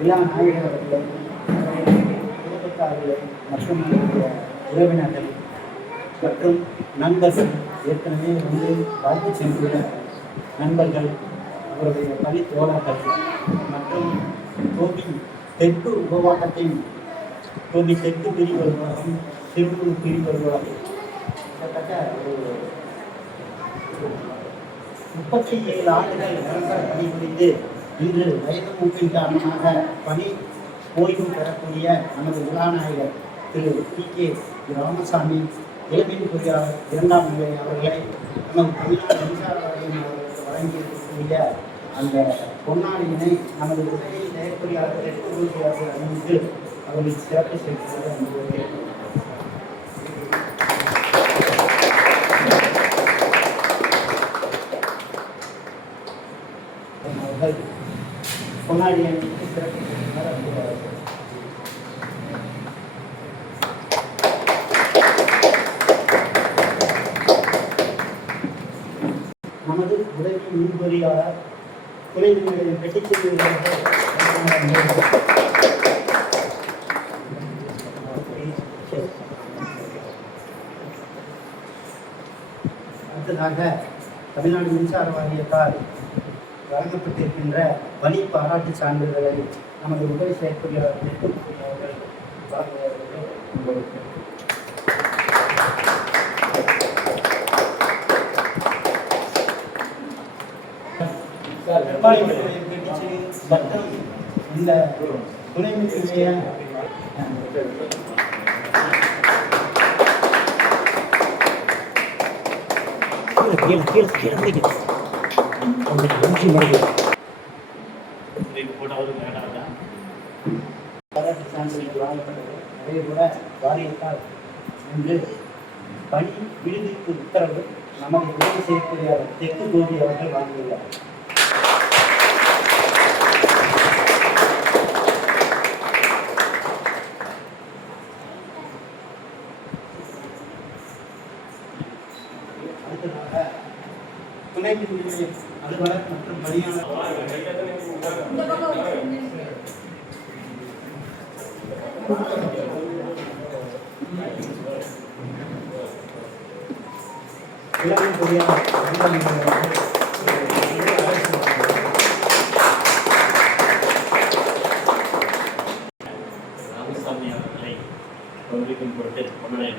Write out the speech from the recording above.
விழா நாயகர் அவர்களே, குடும்பத்தார்களே மற்றும் உறவினர்கள் மற்றும் நண்பர்கள், ஏற்கனவே வந்து வாழ்த்து சென்றுள்ள நண்பர்கள், அவருடைய பணி தோழர்கள் மற்றும் கோபி தெற்கு உபவாக்கத்தின் கோபி தெற்கு பிரிவு அலுவலகம், சிறுகுழு பிரிவு அலுவலகம் கிட்டத்தட்ட ஒரு 37 ஆண்டுகள் நிரந்தர பணிபுரிந்து இன்று வயது மூப்பின் காரணமாக பணி ஓய்வு பெறக்கூடிய நமது விழாநாயகர் திரு டி.கே. ராமசாமி இளமின் பொறியாளர் 2ஆம் நிலை அவர்களை நமது தமிழ்நாடு மின்சார வாரியம் அவர்களுக்கு வழங்கியிருக்கக்கூடிய அந்த பொன்னாடியினை நமது உதவி செயற்பொறியாளர் தெற்கு அவர்கள் அணிவித்து அவர்கள் சிறப்பு செய்கிறது என்பதை பொன்னாடி அணிவித்து சிறப்பு செய்கிறார். நமது உதவி மின்பொறியாளர் துணை மின்நிலையம் பெட்டிச்செல்வியாளர்கள் அடுத்ததாக தமிழ்நாடு மின்சார வாரியத்தால் வழங்கப்பட்டிருக்கின்ற வழி பாராட்டு சான்றிதழ்களை நமது உதவி செயற்பொறியாளர் அவர்கள் வழங்குவார்கள். மற்றும் இந்த துணை மின் நிலைய பாராட்டு சான்றிதழ் வழங்கப்பட்டது. அதே போல வாரியத்தால் இன்று பணி விடுவிப்பு உத்தரவு நமது உதவி செயற்பொறியாளர் தெற்கு கோபி அவர்கள் வாங்கியுள்ளார். அடுத்ததாக துணை மின் நிலைய அலுவலர் மற்றும் பணியாளர் இளம் பொறியாளர் ராமசாமி அவர்களை கௌரவிக்கும் பொருட்டு கொண்டாடி